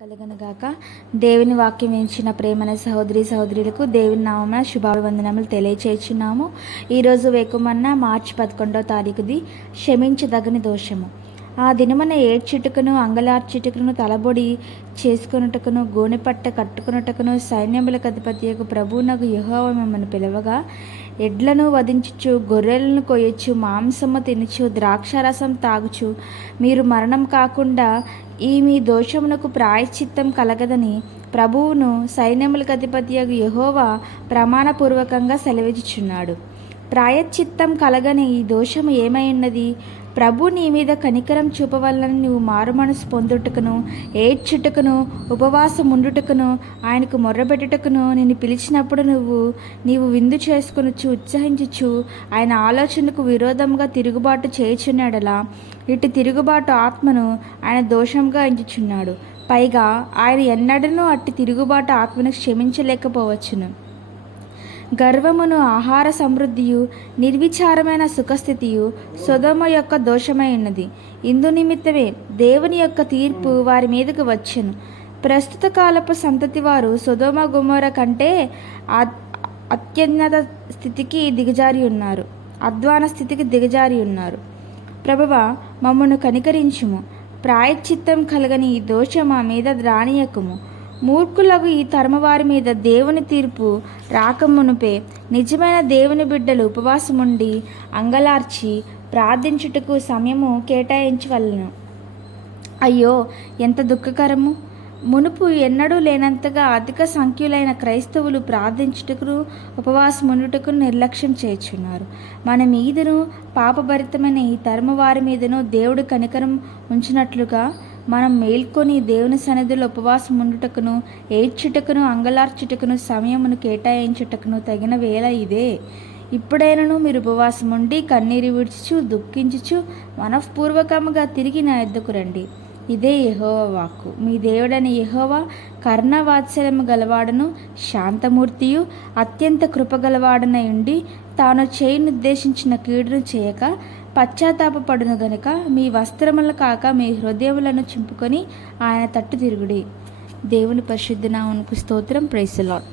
కలుగునుగాక. దేవుని వాక్యం ఇచ్చిన ప్రేమన సహోదరి సహోదరులకు దేవుని నామమున శుభాభివందనములు తెలియచేస్తున్నాము. ఈరోజు వేకుమన్న మార్చి 11వ తారీఖుది క్షమించదగని దోషము. ఆ దినమున ఏడ్చుటకును అంగలార్చుటకును తలబొడి చేసుకొనుటకును గోనెపట్ట కట్టుకొనుటకును సైన్యములకు అధిపతియగు ప్రభువునగు యెహోవా మిమ్మల్ని పిలవగా, ఎడ్లను వధించుచు గొర్రెలను కొయ్యొచ్చు మాంసము తినుచు ద్రాక్షారసం తాగుచు మీరు మరణం కాకుండా ఈ మీ దోషమునకు ప్రాయశ్చిత్తం కలగదని ప్రభువును సైన్యములకు అధిపతియగు యెహోవా ప్రమాణపూర్వకంగా సెలవిచ్చుచున్నాడు. ప్రాయశ్చిత్తం కలగని ఈ దోషము ఏమై ఉన్నది? ప్రభు నీ మీద కనికరం చూపవలనని నువ్వు మారుమనసు పొందుటకును ఏడ్చుటకును ఉపవాసముండుటకును ఆయనకు మొర్రబెట్టుటకును నిన్ను పిలిచినప్పుడు నీవు విందు చేసుకొనుచు ఉత్సహించుచు ఆయన ఆలోచనకు విరోధంగా తిరుగుబాటు చేయుచున్నాడలా ఇటు తిరుగుబాటు ఆత్మను ఆయన దోషంగా ఎంచుచున్నాడు. పైగా ఆయన ఎన్నడనూ అట్టి తిరుగుబాటు ఆత్మను క్షమించలేకపోవచ్చును. గర్వమును ఆహార సమృద్ధియు నిర్విచారమైన సుఖస్థితియు సొదొమ యొక్క దోషమై ఉన్నది. ఇందు నిమిత్తమే దేవుని యొక్క తీర్పు వారి మీదకు వచ్చెను. ప్రస్తుత కాలపు సంతతి వారు సొదొమ గొమొర్ర కంటే అత్యున్నత స్థితికి దిగజారి ఉన్నారు, అధ్వాన స్థితికి దిగజారి ఉన్నారు. ప్రభువా, మమ్మను కనికరించుము. ప్రాయశ్చిత్తం కలగని ఈ దోషం మా మీద రానియకుము. మూర్ఖులకు ఈ తరమవారి మీద దేవుని తీర్పు రాకమునుపే నిజమైన దేవుని బిడ్డలు ఉపవాసముండి అంగలార్చి ప్రార్థించుటకు సమయము కేటాయించవలెను. అయ్యో, ఎంత దుఃఖకరము! మునుపు ఎన్నడూ లేనంతగా అధిక సంఖ్యులైన క్రైస్తవులు ప్రార్థించుటకు ఉపవాసముండుటకు నిర్లక్ష్యం చేయుచున్నారు. మన మీదను పాపభరితమైన ఈ తరమవారి మీదను దేవుడు కనికరం ఉంచినట్లుగా మనం మేల్కొని దేవుని సన్నిధిలో ఉపవాసం ఉండుటకును ఏడ్చుటకును అంగలార్చుటకును సమయమును కేటాయించుటకును తగిన వేళ ఇదే. ఇప్పుడైనను మీరు ఉపవాసం ఉండి కన్నీరు విడుచుచు దుఃఖించుచు మనఃపూర్వకముగా తిరిగి నా యొద్దకు రండి. ఇదే యెహోవా వాక్కు. మీ దేవుడైన యెహోవా కర్ణవాత్సల్యము గలవాడను శాంతమూర్తియు అత్యంత కృపగలవాడనై ఉండి తాను చేయనుద్దేశించిన కీడును చేయక పశ్చాత్తాపపడును గనుక మీ వస్త్రములను కాక మీ హృదయములను చింపుకొని ఆయన తట్టు తిరుగుడి. దేవుని పరిశుద్ధ నామమునకు స్తోత్రం. Praise the lord.